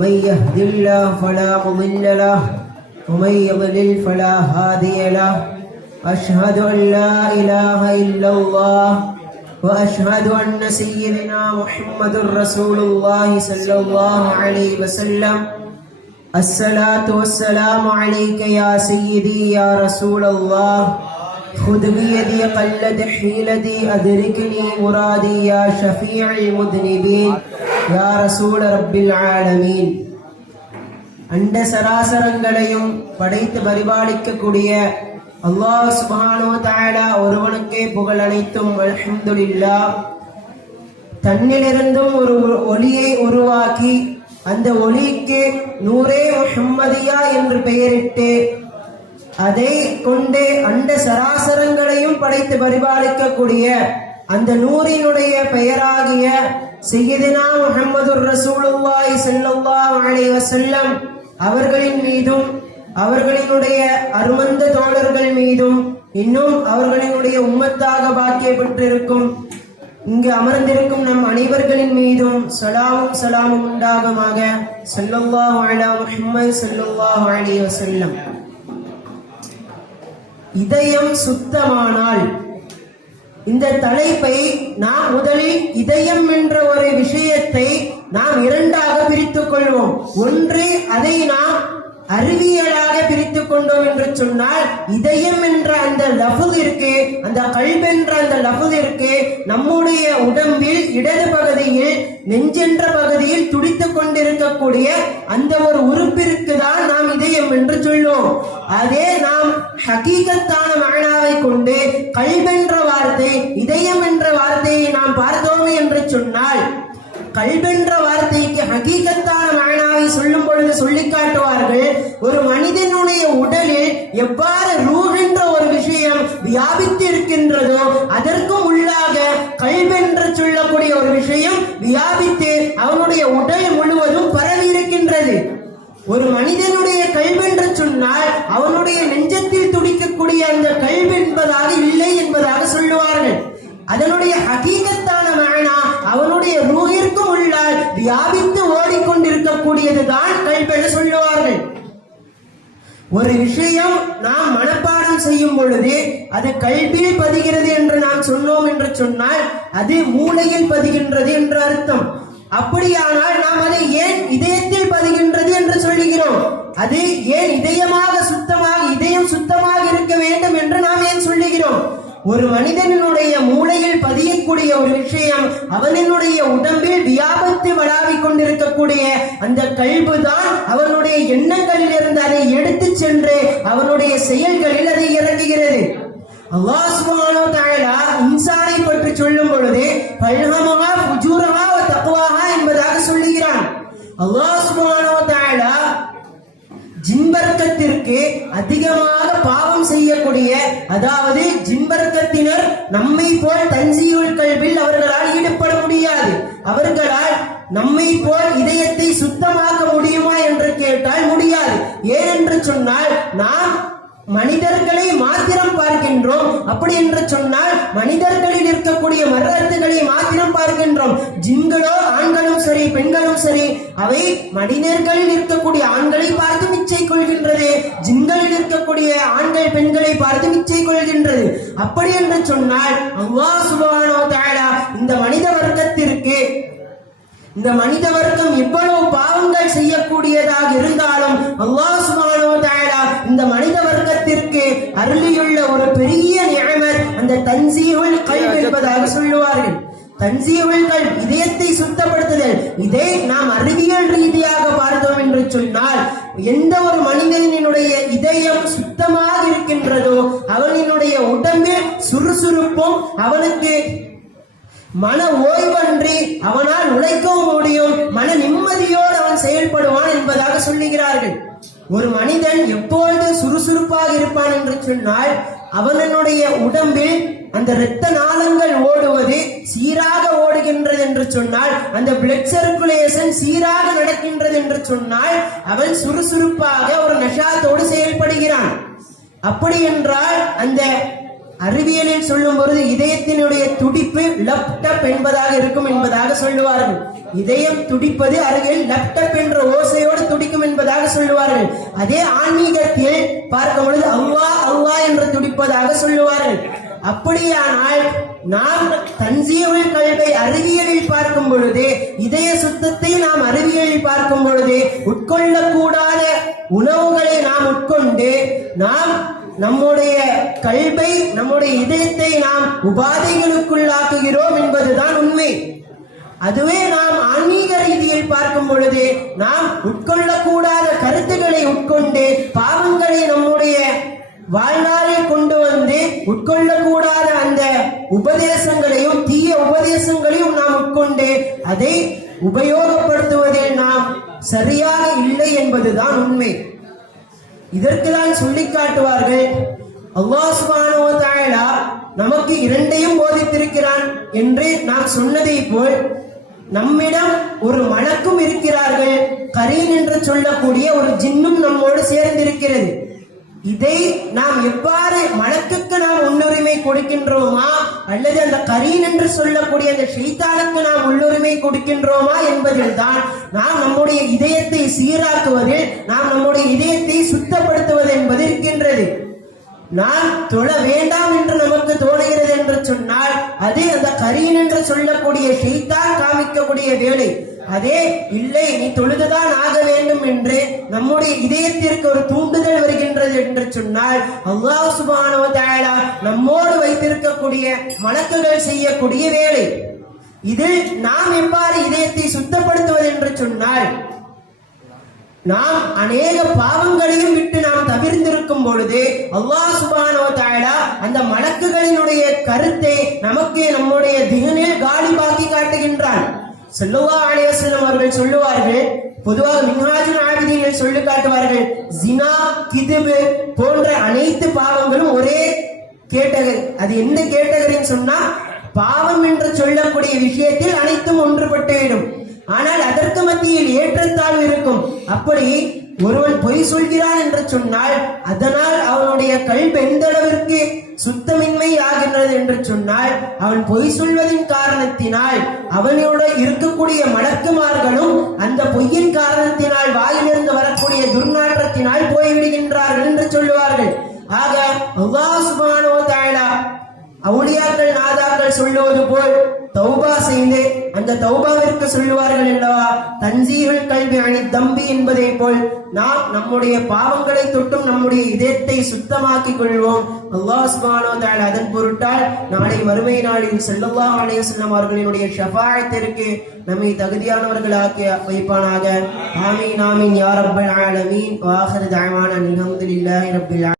من يهد الله فلا مضل له ومن يضلل فلا هادي له أشهد أن لا إله إلا الله وأشهد أن سيدنا محمد رسول الله صلى الله عليه وسلم الصلاة والسلام عليك يا سيدي يا رسول الله خذ بيدي قلد حيلتي أدركني مرادي يا شفيع المذنبين يا رسول رب العالمين. அண்ட சராசரங்களையும் படைத்து பரிபாலிக்கக்கூடிய அல்லாஹ் சுப்ஹானஹு வ தஆலா ஒருவனுக்கே புகழ் அனைத்தும். அல்ஹம்துலில்லாஹ். தன்னிலிருந்தும் ஒரு ஒளியை உருவாக்கி அந்த ஒளிக்கு நூரே முஹம்மதியா என்று பெயரிட்டு அதை கொண்டு அண்ட சராசரங்களையும் படைத்து பரிபாலிக்கக்கூடிய அந்த நூறினுடைய பெயராகிய சய்யிதுனா முஹம்மதுர் ரசூலுல்லாஹி ஸல்லல்லாஹு அலைஹி வஸல்லம் அவர்களின் மீதும் அவர்களினுடைய அருமந்த தோழர்கள் மீதும் இன்னும் அவர்களினுடைய உம்மத்தாக பாக்கியப்பட்டிருக்கும் இங்கு அமர்ந்திருக்கும் நம் அனைவர்களின் மீதும் ஸலாமும் ஸலாமும் உண்டாகுமாக. ஸல்லல்லாஹு அலா முஹம்மது ஸல்லல்லாஹு அலைஹி வஸல்லம். இதயம் சுத்தமானால், இந்த தலைப்பை நாம் முதலில் இதயம் என்ற ஒரு விஷயத்தை நாம் இரண்டாக பிரித்துக் கொள்வோம். ஒன்று, அதை நாம் அறிவியலாக பிரித்துக் கொண்டோம் என்று சொன்னால், இதயம் என்ற அந்த லஃபுஸ் இருக்கு, அந்த கல்ப் என்ற அந்த லஃபுஸ் இருக்கு, நம்முடைய உடம்பில் இடது பகுதியில் நெஞ்சென்ற பகுதியில் துடித்துக் கொண்டிருக்கக்கூடிய அந்த ஒரு உறுப்பிற்கு தான் நாம் இதயம் என்று சொல்லுவோம். அதே நாம் ஹகீகத்தான மஅனாவை கொண்டு கல்ப் என்ற வார்த்தை, இதயம் என்ற வார்த்தையை நாம் பார்த்தோமே என்று சொன்னால், கல்பென்ற வார்த்தைக்கு ஹகீகத்தான மஅனாவை சொல்லும் பொழுது சொல்லி காட்டுவார்கள். ஒரு மனிதனுடைய உடலில் எவ்வாறு ரூஹ் என்ற ஒரு விஷயம் வியாபித்து இருக்கின்றதோ அதற்கும் உள்ளாக கல்பென்று சொல்லக்கூடிய ஒரு விஷயம் வியாபித்து அவனுடைய உடல் முழுவதும் பரவி இருக்கின்றது. ஒரு மனிதனுடைய கல்பு என்று சொன்னால் அவனுடைய நெஞ்சத்தில் துடிக்கக்கூடிய அந்த கல்பு என்பதாக இல்லை என்பதாக சொல்லுவார்கள். அதனுடைய ஹகீகத்தான மஅனா அவனுடைய ரூஹிற்கும் உள்ளால் வியாபித்து ஓடிக்கொண்டிருக்கக்கூடியதுதான் கல்பு என்று சொல்லுவார்கள். ஒரு விஷயம் நாம் மனப்பாடம் செய்யும் பொழுது அது கல்பில் பதிகிறது என்று நாம் சொன்னோம் என்று சொன்னால் அது மூளையில் பதிகின்றது என்று அர்த்தம். அப்படியானால் நாம் அதை ஏன் இதயத்தில் பதிகின்றது என்று சொல்லுகிறோம்? அது ஏன் இதயம் சுத்தமாக இருக்க வேண்டும் என்று நாம் ஏன் சொல்லுகிறோம்? ஒரு மனிதனுடைய மூளையில் பதியக்கூடிய ஒரு விஷயம் அவனுடைய உடம்பில் வியாபித்து வளாவிக் கொண்டிருக்கக்கூடிய அந்த கல்பு தான் அவனுடைய எண்ணங்களில் இருந்து அதை எடுத்து சென்று அவனுடைய செயல்களில் அதை இறங்குகிறது. அல்லாஹ் சுப்ஹானஹு வ தஆலா இன்சானை பற்றி சொல்லும் பொழுது ஃபல்ஹமஹா ஃபுஜூரஹா வ தக்வாஹா என்பதாக சொல்லுகிறான். அல்லாஹ் சுப்ஹானஹு வ தஆலா ஜின்வர்க்கத்திற்கு அதிகமாக பாவம் செய்யக்கூடிய, அதாவது ஜின்வர்க்கத்தினர் நம்மை போல் தன்சீருல் கல்பில் அவர்களால் ஈடுபட முடியாது. அவர்களால் நம்மை போல் இதயத்தை சுத்தமாக்க முடியுமா என்று கேட்டால் முடியாது. ஏனென்று சொன்னால் நாம் மனிதர்களை மாத்திரம் பார்க்கின்றோம். அப்படி என்று சொன்னால் மனிதர்களில் இருக்கக்கூடிய மர்ரத்துகளை மாத்திரம் பார்க்கின்றோம். ஜின்களோ ஆண்களும் சரி பெண்களும் சரி அவை மனிதர்களில் இருக்கக்கூடிய ஆண்களை பார்த்து மிச்சை கொள்கின்றது, ஜின்களில் இருக்கக்கூடிய ஆண்கள் பெண்களை பார்த்து மிச்சை கொள்கின்றது. அப்படி என்று சொன்னால் அல்லாஹ் சுப்ஹானஹு வ தஆலா இந்த மனித வர்க்கம் இவ்வளவு பாவங்கள் செய்யக்கூடியதாக இருந்தாலும் அல்லாஹ் சுப்ஹானஹு வ தஆலா இந்த மனித வர்க்கத்திற்கு அருளியுள்ள ஒரு பெரிய நிஅமத் அந்த தன்சீஹுல் கல்ப் என்பதாக சொல்லுவார்கள். தன்சீஹுல் கல்ப், இதயத்தை சுத்தப்படுத்துதல். இதை நாம் அறிவியல் ரீதியாக பார்த்தோம் என்று சொன்னால் எந்த ஒரு மனிதனினுடைய இதயம் சுத்தமாக இருக்கின்றதோ அவனினுடைய உடம்பில் சுறுசுறுப்பும் அவனுக்கு மன ஓய்வன்றி அவனால் உழைக்கவும் முடியும், மன நிம்மதியோடு அவன் செயல்படுவான் என்பதாக சொல்லுகிறார்கள். ஒரு மனிதன் எப்பொழுது சுறுசுறுப்பாக இருப்பான் என்று சொன்னால் அவனுடைய உடம்பில் அந்த இரத்த நாளங்கள் ஓடுவது சீராக ஓடுகின்றது என்று சொன்னால், அந்த பிளட் சர்க்குலேஷன் சீராக நடக்கின்றது என்று சொன்னால் அவன் சுறுசுறுப்பாக ஒரு நஷாத்தோடு செயல்படுகிறான். அப்படி என்றால் அந்த அறிவியலில் சொல்லும் பொழுது இதயத்தினுடைய துடிப்பு லேப்டாப் என்பதாக இருக்கும் என்பதாக சொல்லுவார்கள். இதயம் துடிப்பது அருகில் லேப்டாப் என்ற ஓசையோடு துடிக்கும் என்பதாக சொல்லுவார்கள். அதே ஆன்மீகத்தில் பார்க்கும் பொழுது அல்லாஹ் அல்லாஹ் என்று துடிப்பதாக சொல்லுவார்கள். அப்படியானால் நாம் தன்சீவுல் கல்பை அறிவியலில் பார்க்கும் பொழுது, இதய சுத்தத்தை நாம் அறிவியலில் பார்க்கும் பொழுது, உட்கொள்ளக்கூடாத உணவுகளை நாம் உட்கொண்டு நாம் நம்முடைய கல்பை, நம்முடைய இதயத்தை நாம் உபாதைகளுக்குள்ளாக்குகிறோம் என்பதுதான் உண்மை. அதுவே நாம் ஆன்மீக ரீதியில் பார்க்கும் பொழுது, நாம் உட்கொள்ளக்கூடாத கருத்துக்களை உட்கொண்டு பாவங்களை நம்முடைய வாழ்நாளில் கொண்டு வந்து உட்கொள்ளக்கூடாத அந்த உபதேசங்களையும் தீய உபதேசங்களையும் நாம் உட்கொண்டு அதை உபயோகப்படுத்துவதில் நாம் சரியாக இல்லை என்பதுதான் உண்மை. இதற்குதான் சொல்லி காட்டுவார்கள், அல்லாஹ் சுப்ஹானஹு வ தஆலா நமக்கு இரண்டையும் போதித்திருக்கிறான் என்று நாம் சொன்னதை போல் நம்மிடம் ஒரு மலக்கும் இருக்கிறார்கள், கரீன் என்று சொல்லக்கூடிய ஒரு ஜின்னும் நம்மோடு சேர்ந்திருக்கிறது. இதை நாம் எவ்வாறு மலக்குக்கு நாம் முன்னுரிமை கொடுக்கின்றோமா அல்லது அந்த கரீன் என்று சொல்லக்கூடிய அந்த ஷைத்தானுக்கு நாம் முன்னுரிமை கொடுக்கின்றோமா என்பதில் தான் நாம் நம்முடைய இதயத்தை சீராக்குவதில், நாம் நம்முடைய இதயத்தை சுத்தப்படுத்துவது என்பது இருக்கின்றது. நான் தொழ வேண்டாம் என்று நமக்கு தோணுகிறது என்று சொன்னால் அது அந்த கரீன் என்று சொல்லக்கூடிய ஷைத்தான் காமிக்கக்கூடிய வேலை. அதே இல்லை, நீ தொழுதுதான் ஆக வேண்டும் என்று நம்முடைய இதயத்திற்கு ஒரு தூண்டுதல் வருகின்றது என்று சொன்னால் அல்லாஹ் சுப்ஹானஹு வ தஆலா நம்மோடு வைத்திருக்கக்கூடிய மலக்குகள் செய்யக்கூடிய வேலை. இதில் நாம் எவ்வாறு இதயத்தை சுத்தப்படுத்துவது என்று சொன்னால், நாம் அநேக பாவங்களையும் விட்டு நாம் தவிர்த்திருக்கும் பொழுது அல்லாஹ் சுப்ஹானஹு வ தஆலா அந்த மலக்குகளினுடைய கருத்தை நமக்கு நம்முடைய திகனில் காலிபாக்கி காட்டுகின்றான். ஸல்லல்லாஹு அலைஹி வஸல்லம் அவர்கள் சொல்லுவார்கள், பொதுவாக மின்ஹாஜுல் ஆபிதீனில் சொல்லி காட்டுவார்கள், ஜினா, கிதுபு போன்ற அனைத்து பாவங்களும் ஒரே கேட்டகரி. அது என்ன கேட்டகரின்னு சொன்னா, பாவம் என்று சொல்லக்கூடிய விஷயத்தில் அனைத்தும் ஒன்றுபட்டுவிடும். ஆனால் அதற்கு மத்தியில் ஏற்றத்தாழ்வு இருக்கும். அப்படி ஒருவன் பொய் சொல்கிறான் என்று சொன்னால் அதனால் அவனுடைய கல்வி எந்த அளவிற்கு சுத்தமின்மை ஆகின்றது என்று சொன்னால், அவன் பொய் சொல்வதின் காரணத்தினால் அவனோட இருக்கக்கூடிய மலக்குமார்களும் அந்த பொய்யின் காரணத்தினால் வாயிலிருந்து வரக்கூடிய துர்நாற்றத்தினால் போய்விடுகின்றார்கள் என்று சொல்லுவார்கள். ஆக அல்லாஹ் சுப்ஹானஹு வ தஆலா அவுலியாக்கள் நாதாக்கள் சொல்லுவது போல் தௌபா செய்து அந்த தௌபாவிற்கு சொல்லுவார்கள் அல்லவா, தன்சீஹுல் கல்பி அனி தம்பி என்பதை போல் நாம் நம்முடைய பாவங்களை தொட்டும் நம்முடைய இதயத்தை சுத்தமாக்கிக் கொள்வோம். அல்லாஹ் சுப்ஹானஹு வ தஆலா அதன் பொருட்டால் நாளை மறுமை நாளில் ஸல்லல்லாஹு அலைஹி வஸல்லம் அவர்களினுடைய ஷஃபாஅத்திற்கு நம்மை தகுதியானவர்களாக்கி வைப்பானாக. ஆமீன் ஆமீன் யா ரப்பல் ஆலமீன். வ ஆகிரு தஅவானா அல்ஹம்துலில்லாஹி ரப்பில் ஆலமீன்.